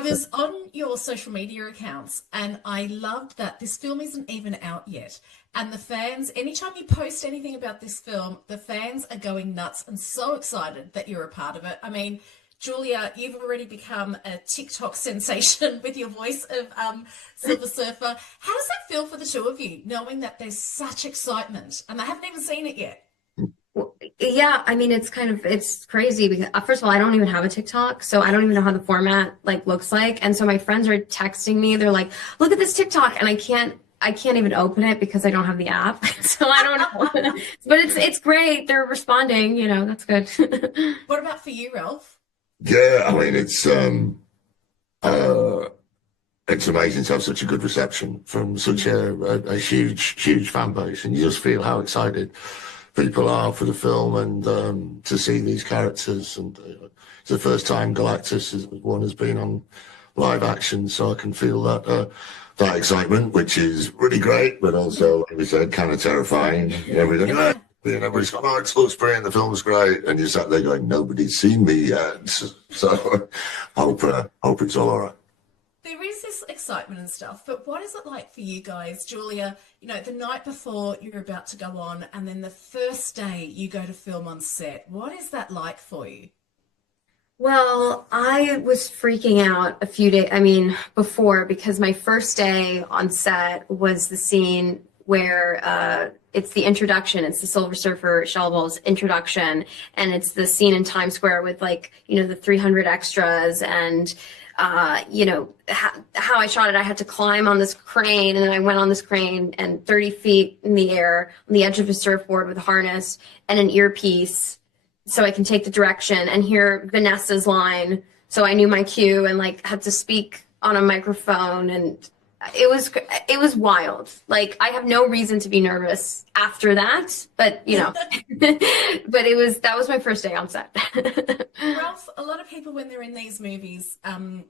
was on your social media accounts and I loved that this film isn't even out yet. And the fans, anytime you post anything about this film, the fans are going nuts and so excited that you're a part of it. I mean, Julia, you've already become a TikTok sensation with your voice of Silver Surfer. How does that feel for the two of you, knowing that there's such excitement and they haven't even seen it yet? Well, yeah, I mean, it's crazy because first of all, I don't even have a TikTok, so I don't even know how the format like looks like. And so my friends are texting me. They're like, "Look at this TikTok," and I can't even open it because I don't have the app. So I don't know. But it's great. They're responding. That's good. What about for you, Ralph? Yeah, I mean, it's amazing to have such a good reception from such a huge fan base, and you just feel how excited people are for the film and to see these characters. And it's the first time Galactus has been on live action, so I can feel that excitement, which is really great, but also, like we said, kind of terrifying. Everything. Everybody's going, "Oh, it looks great, and the film's great," and you're sat there going, "Nobody's seen me yet." So hope it's all right. There is this excitement and stuff, but what is it like for you guys, Julia? The night before you're about to go on, and then the first day you go to film on set. What is that like for you? Well, I was freaking out a few days, before, because my first day on set was the scene where it's the introduction. It's the Silver Surfer Shalla-Bal's introduction, and it's the scene in Times Square with the 300 extras and how I shot it. I had to climb on this crane, and then I went on this crane and 30 feet in the air on the edge of a surfboard with a harness and an earpiece so I can take the direction and hear Vanessa's line. So I knew my cue and had to speak on a microphone, and it was wild. I have no reason to be nervous after that, but that was my first day on set. Ralph, a lot of people when they're in these movies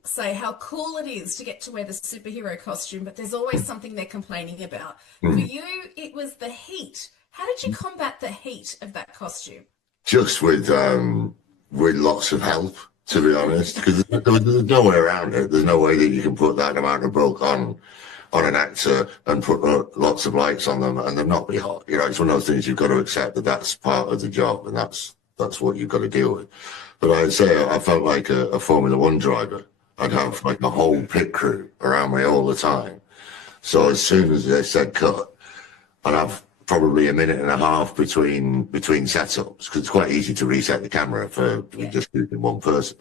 say how cool it is to get to wear the superhero costume, but there's always something they're complaining about. For you, it was the heat. How did you combat the heat of that costume? Just with lots of help, to be honest, because there's no way around it. There's no way that you can put that amount of bulk on an actor and put lots of lights on them and them not be hot. It's one of those things you've got to accept that that's part of the job, and that's what you've got to deal with. But I'd say I felt like a Formula One driver. I'd have a whole pit crew around me all the time. So as soon as they said cut, I'd have probably a minute and a half between setups, because it's quite easy to reset the camera for just using one person.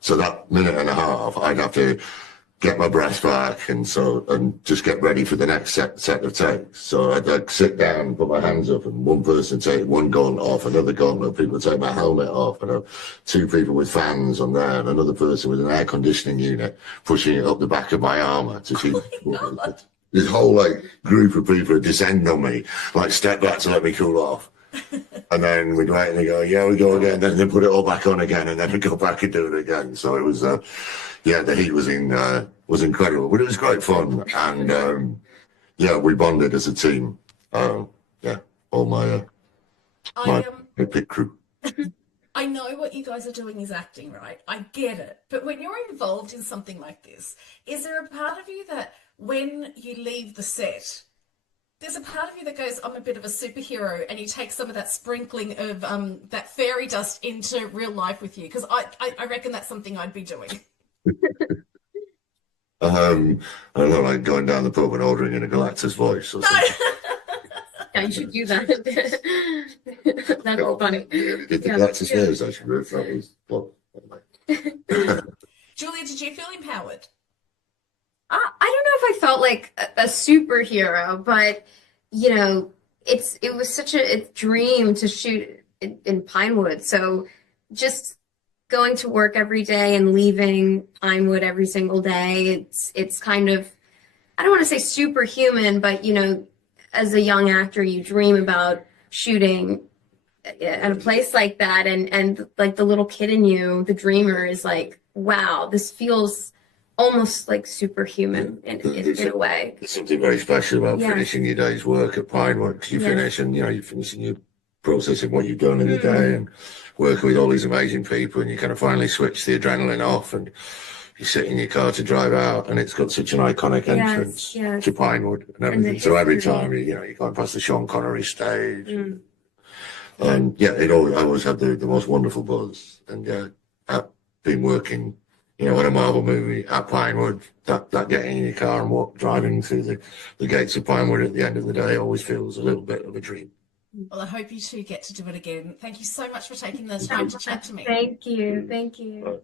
So that minute and a half, I'd have to get my breath back and just get ready for the next set of takes. So I'd sit down, put my hands up, and one person take one gauntlet off, another gauntlet, people take my helmet off, and two people with fans on there, and another person with an air conditioning unit pushing it up the back of my armour to keep this whole group of people would descend on me, step back to let me cool off. And then we'd wait and they go, "Yeah, we go again," then they put it all back on again, and then we go back and do it again. So it was the heat was incredible, but it was great fun. And we bonded as a team. All my pit crew. I know what you guys are doing is acting, right? I get it. But when you're involved in something like this, is there a part of you that when you leave the set, there's a part of you that goes, "I'm a bit of a superhero," and you take some of that sprinkling of that fairy dust into real life with you? Because I reckon that's something I'd be doing. I don't know, going down the pub and ordering in a Galactus voice or something. Yeah, you should do that. That'd be funny. Did the Galactus voice actually? That was Julia, did you feel empowered? I don't know if I felt like a superhero, but it was such a dream to shoot in Pinewood. So just going to work every day and leaving Pinewood every single day, it's kind of, I don't want to say superhuman, but as a young actor, you dream about shooting at a place like that, and the little kid in you, the dreamer, is like, wow, this feels almost like superhuman in a way. There's something very special about finishing your day's work at Pinewood. You finish and you're finishing your processing what you've done in the day and working with all these amazing people, and you kind of finally switch the adrenaline off and you sit in your car to drive out, and it's got such an iconic entrance to Pinewood and everything. So every time you're going past the Sean Connery stage, and yeah, I always had the most wonderful buzz. And yeah, I've been working, on a Marvel movie at Pinewood. That getting in your car and driving through the gates of Pinewood at the end of the day always feels a little bit of a dream. Well, I hope you two get to do it again. Thank you so much for taking the time to chat to me. Thank you.